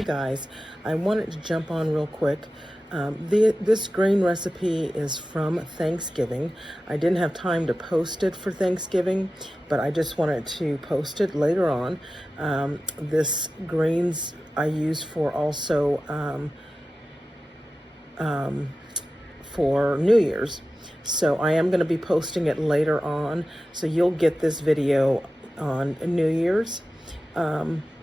Hi guys, I wanted to jump on real quick. This grain recipe is from Thanksgiving. I didn't have time to post it for Thanksgiving, but I just wanted to post it later on. This grains I use for also for New Year's. So I am going to be posting it later on. So you'll get this video on New Year's.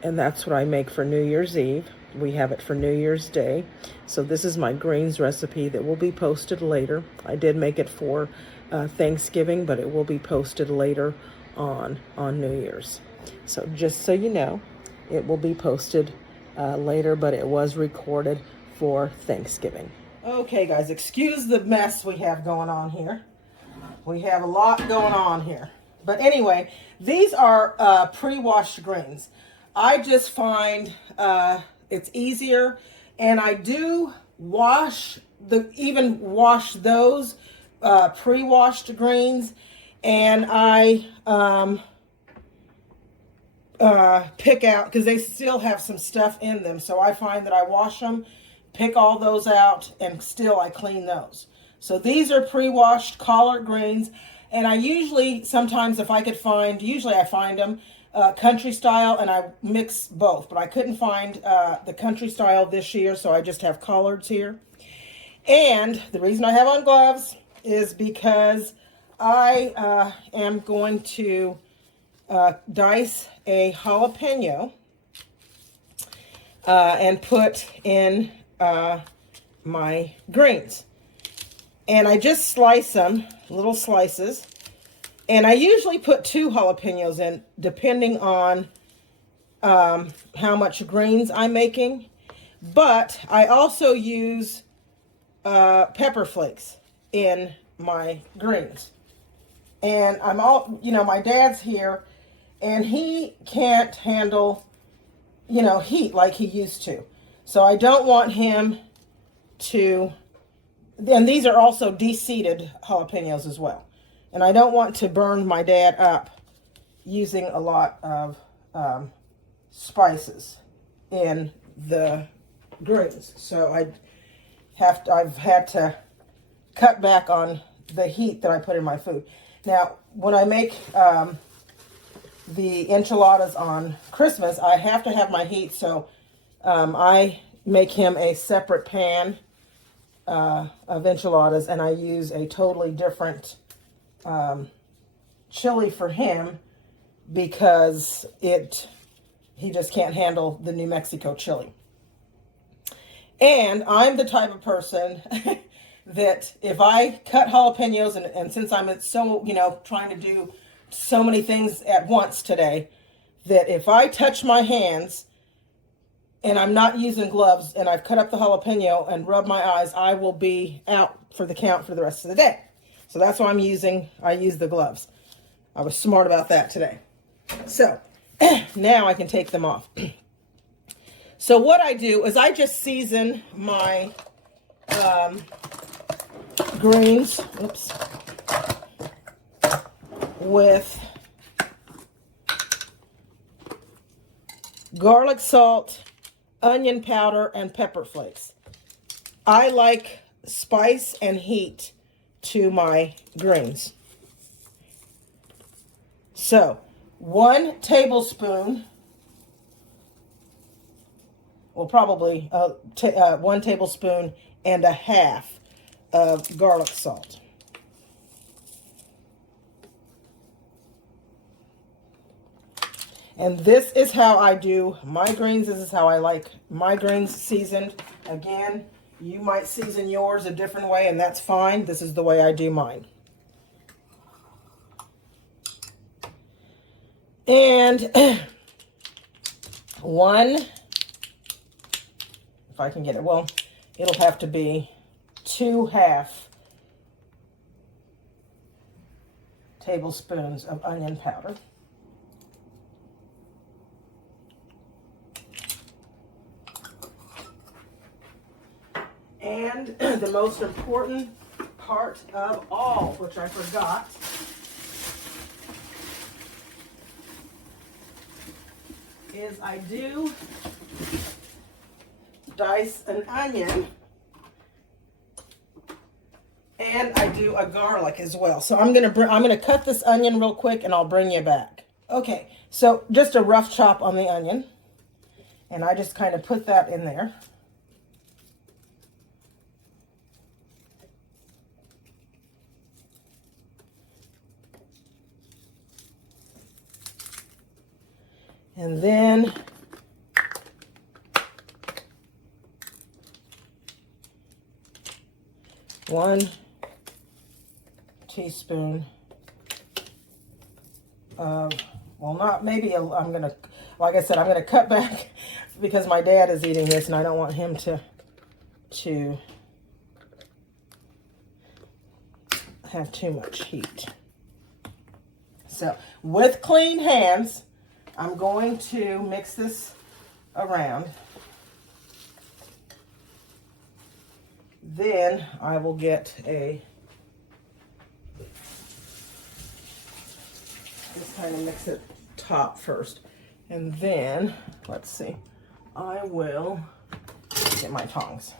And that's what I make for New Year's Eve. We have it for New Year's Day. So this is my grains recipe that will be posted later. I did make it for Thanksgiving, but it will be posted later on New Year's. So just so you know, it will be posted later, but it was recorded for Thanksgiving. Okay guys, excuse the mess we have going on here. We have a lot going on here. But anyway, these are pre-washed grains. I just find it's easier, and I do wash those pre-washed grains, and I pick out, because they still have some stuff in them. So I find that I wash them, pick all those out, and still I clean those. So these are pre-washed collard greens. And I usually, sometimes if I could find, usually I find them country style, and I mix both. But I couldn't find the country style this year, so I just have collards here. And the reason I have on gloves is because I am going to dice a jalapeno and put in my greens. And I just slice them, little slices. And I usually put 2 jalapenos in, depending on how much greens I'm making. But I also use pepper flakes in my greens. And my dad's here, and he can't handle, heat like he used to. So I don't want him to... And these are also de-seeded jalapenos as well. And I don't want to burn my dad up using a lot of spices in the greens. So I've had to cut back on the heat that I put in my food. Now, when I make the enchiladas on Christmas, I have to have my heat. So I make him a separate pan of enchiladas, and I use a totally different chili for him because he just can't handle the New Mexico chili. And I'm the type of person that if I cut jalapenos, and since I'm so, trying to do so many things at once today, that if I touch my hands and I'm not using gloves, and I've cut up the jalapeno and rubbed my eyes, I will be out for the count for the rest of the day. So that's why I use the gloves. I was smart about that today. So now I can take them off. So what I do is I just season my greens, with garlic salt, onion powder, and pepper flakes. I like spice and heat to my greens. So 1 tablespoon, well, probably 1 tablespoon and a half of garlic salt. And this is how I do my greens. This is how I like my greens seasoned. Again, you might season yours a different way, and that's fine. This is the way I do mine. And if I can get it, well, it'll have to be 2½ tablespoons of onion powder. And the most important part of all, which I forgot, is I do dice an onion. And I do a garlic as well. So I'm gonna cut this onion real quick and I'll bring you back. Okay, so just a rough chop on the onion. And I just kind of put that in there. And then one teaspoon of, well, not maybe, I'm going to, like I said, I'm going to cut back because my dad is eating this and I don't want him to have too much heat. So with clean hands, I'm going to mix this around. Then I will get just kind of mix it top first. And then, let's see, I will get my tongs.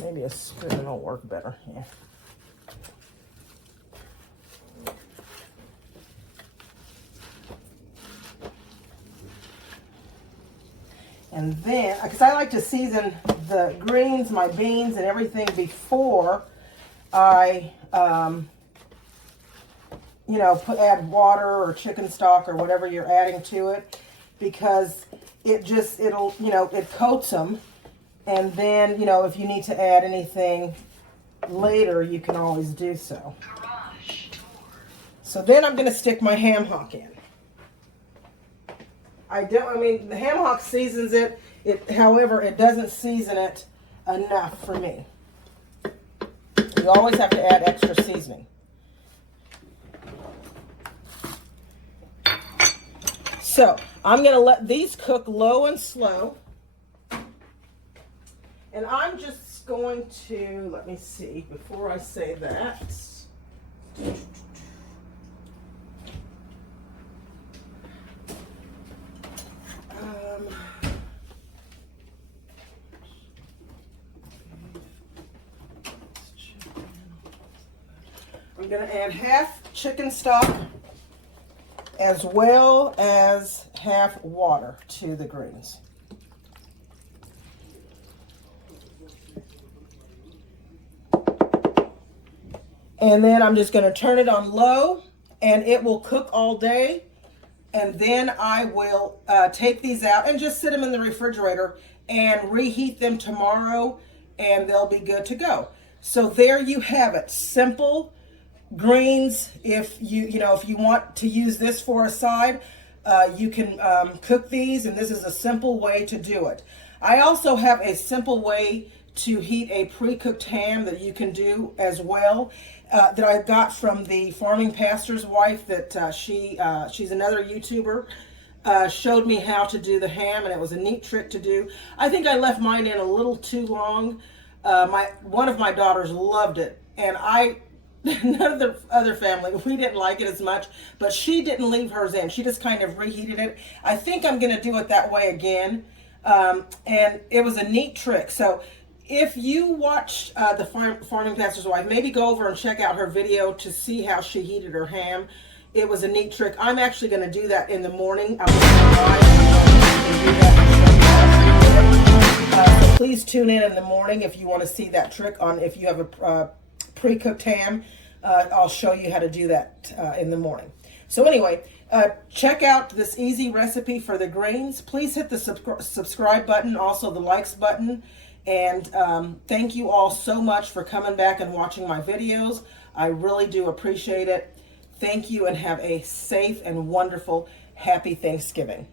Maybe a spoon will work better, yeah. And then, because I like to season the greens, my beans, and everything before I, you know, add water or chicken stock or whatever you're adding to it, because it'll, you know, it coats them. And then, you know, if you need to add anything later, you can always do so. So then I'm going to stick my ham hock in. I mean, the ham hock seasons it. However, it doesn't season it enough for me. You always have to add extra seasoning. So I'm going to let these cook low and slow. And I'm just going to, let me see, before I say that. I'm going to add half chicken stock as well as half water to the greens. And then I'm just going to turn it on low and it will cook all day. And then I will take these out and just sit them in the refrigerator and reheat them tomorrow and they'll be good to go. So there you have it. Simple greens. If you want to use this for a side, you can cook these, and this is a simple way to do it. I also have a simple way to heat a pre-cooked ham that you can do as well, that I got from the farming pastor's wife, that she's another YouTuber, showed me how to do the ham, and it was a neat trick to do. I think I left mine in a little too long. One of my daughters loved it, and none of the other family, we didn't like it as much, but she didn't leave hers in. She just kind of reheated it. I think I'm going to do it that way again, and it was a neat trick. So if you watched the farming pastor's wife, maybe go over and check out her video to see how she heated her ham. It was a neat trick. I'm actually going to do that in the morning. So please tune in the morning if you want to see that trick on if you have a pre-cooked ham. I'll show you how to do that in the morning. So anyway, check out this easy recipe for the greens. Please hit the subscribe button, also the likes button. And thank you all so much for coming back and watching my videos. I really do appreciate it. Thank you, and have a safe and wonderful, happy Thanksgiving.